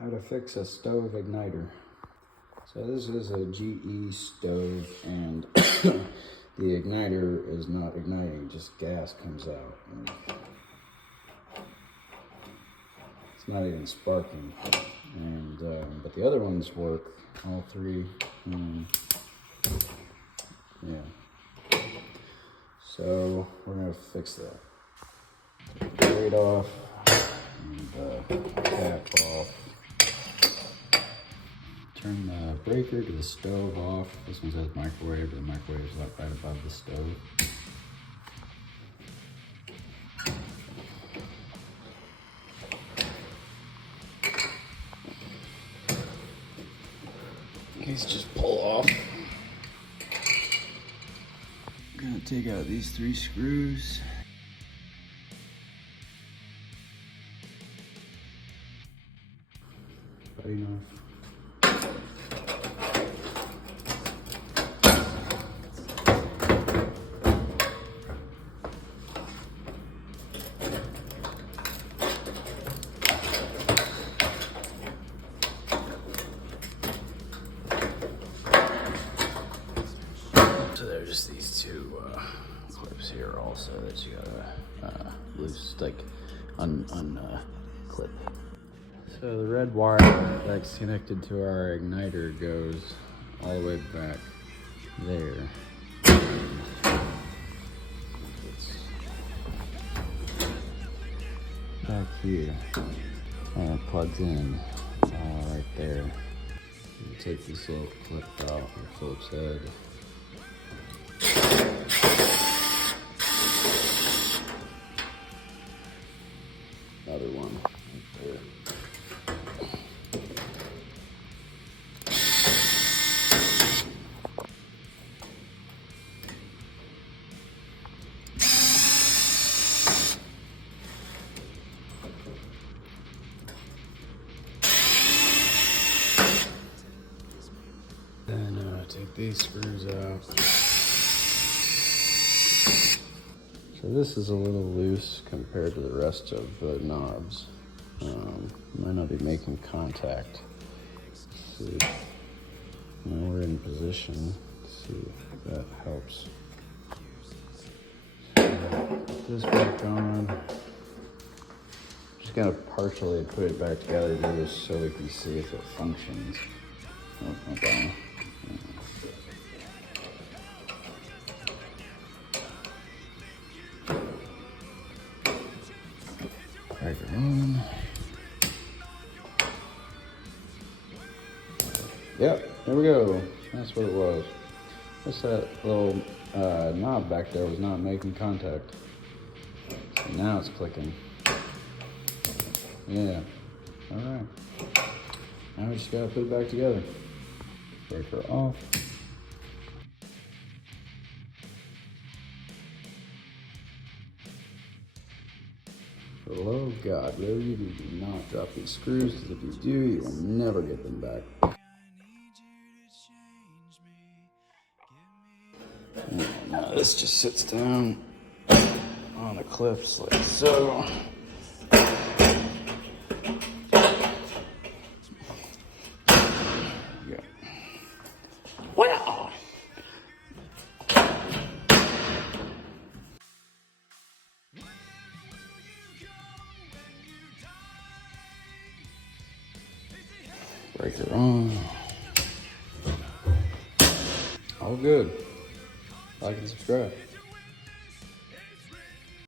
How to fix a stove igniter. So this is a GE stove, and the igniter is not igniting, just gas comes out. And it's not even sparking. And but the other ones work, all three. Yeah. So we're gonna fix that. Take the weight off and cap off. Turn the breaker to the stove off. This one says microwave, but the microwave is right above the stove. These just pull off. I'm gonna take out these 3 screws. Putty knife. So there's just these 2 clips here also that you gotta loose, like clip. So the red wire that's connected to our igniter goes all the way back there. It's back here, and it plugs in right there. You take this little clip out of Phillips head. Another one right there. Then take these screws out. So this is a little loose compared to the rest of the knobs. Might not be making contact. Let's see. Now we're in position. Let's see if that helps. Put this back on. Just gonna partially put it back together just so we can see if it functions. Oh, okay. Breaker on. Yep, there we go. That's what it was. Just that little knob back there was not making contact. So now it's clicking. Yeah. All right. Now we just gotta put it back together. Breaker off. Oh God, really, you do not drop these screws, because if you do, you will never get them back. And now this just sits down on the clips like so. Wow. Breaker on. All good. Like and subscribe.